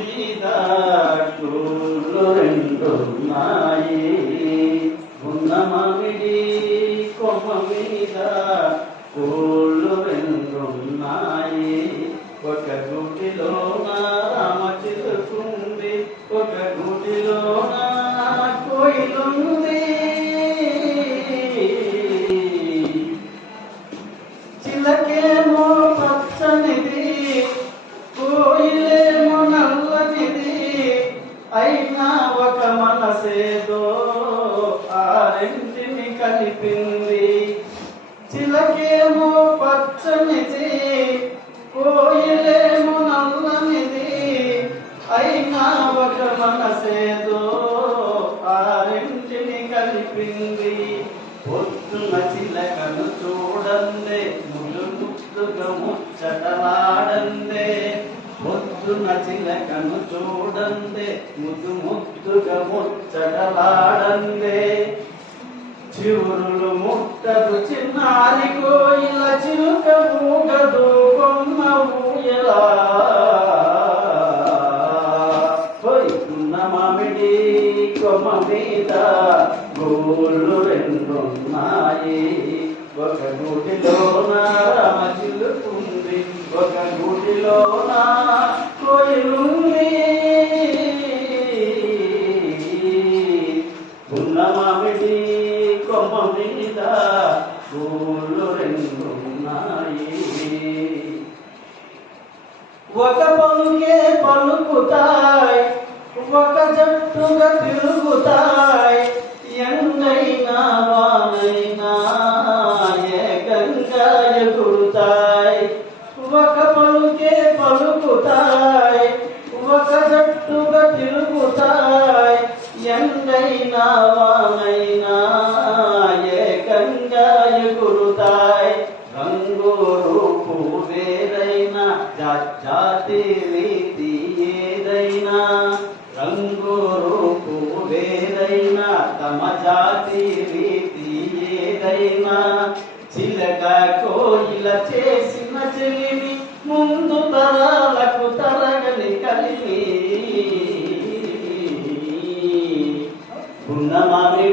మీద కూళ్ళు రెండున్నాయి, ఉన్న మామిడి కొమ్మ మీద కూళ్ళు రెండున్నాయి. ఒక గూటిలోన రామచిలుకుంది, ఒక గూటిలోన కోయిలుంది. చిలకేమో పచ్చనిది, కోయిలేమో నల్లనిది, అయినా ఒక మనసేదో ఆ రెంటిని కలిపింది. చిలకేమో పచ్చనిది, కోయిలేమో నల్లనిది, అయినా ఒక మనసేదో ఆ రెంటిని కలిపింది. పొద్దున చిలకను చూడందే, ముద్దు ముద్దుగా ముచ్చటలాడందే. పొద్దున చిలకను చూడందే, ముద్దు ముద్దుగా ముచ్చటలాడందే. చివురులు ముట్టదు చిన్నారి కోయిల, చిలుక ఊగదు కొమ్మ ఊయలా. ఉన్న మామిడి కొమ్మ మీద గోళ్ళు రెండున్నాయి, ఒక గూటిలోన రామచిలుకుంది, ఒక గూటిలోన కోయిలుంది. ఉన్న మామిడి కొమ్మ మీద గోళ్ళు రెండున్నాయి. ఒక పలుకే పలుకుతాయి, ఒక జట్టుగా తిరుగుతాయి, ఎండైనా వానైనా ఏకంగా ఎగురుతాయి. ఒక పలుకే పలుకుతాయి, ఒక జట్టుగా తిరుగుతాయి, ఎండైనా వానైనా ఏకంగా ఎగురుతాయి. రంగు రూపు వేరైనా, జాతి రీతి ఏదైనా, రంగు రూపు వేరైనా, తమ జాతి రీతి ఏదైనా, చిలక కోయిల చేసిన చెలిమి ముందు తరాలకు తరగని కలిమి. ఉన్న మామిడి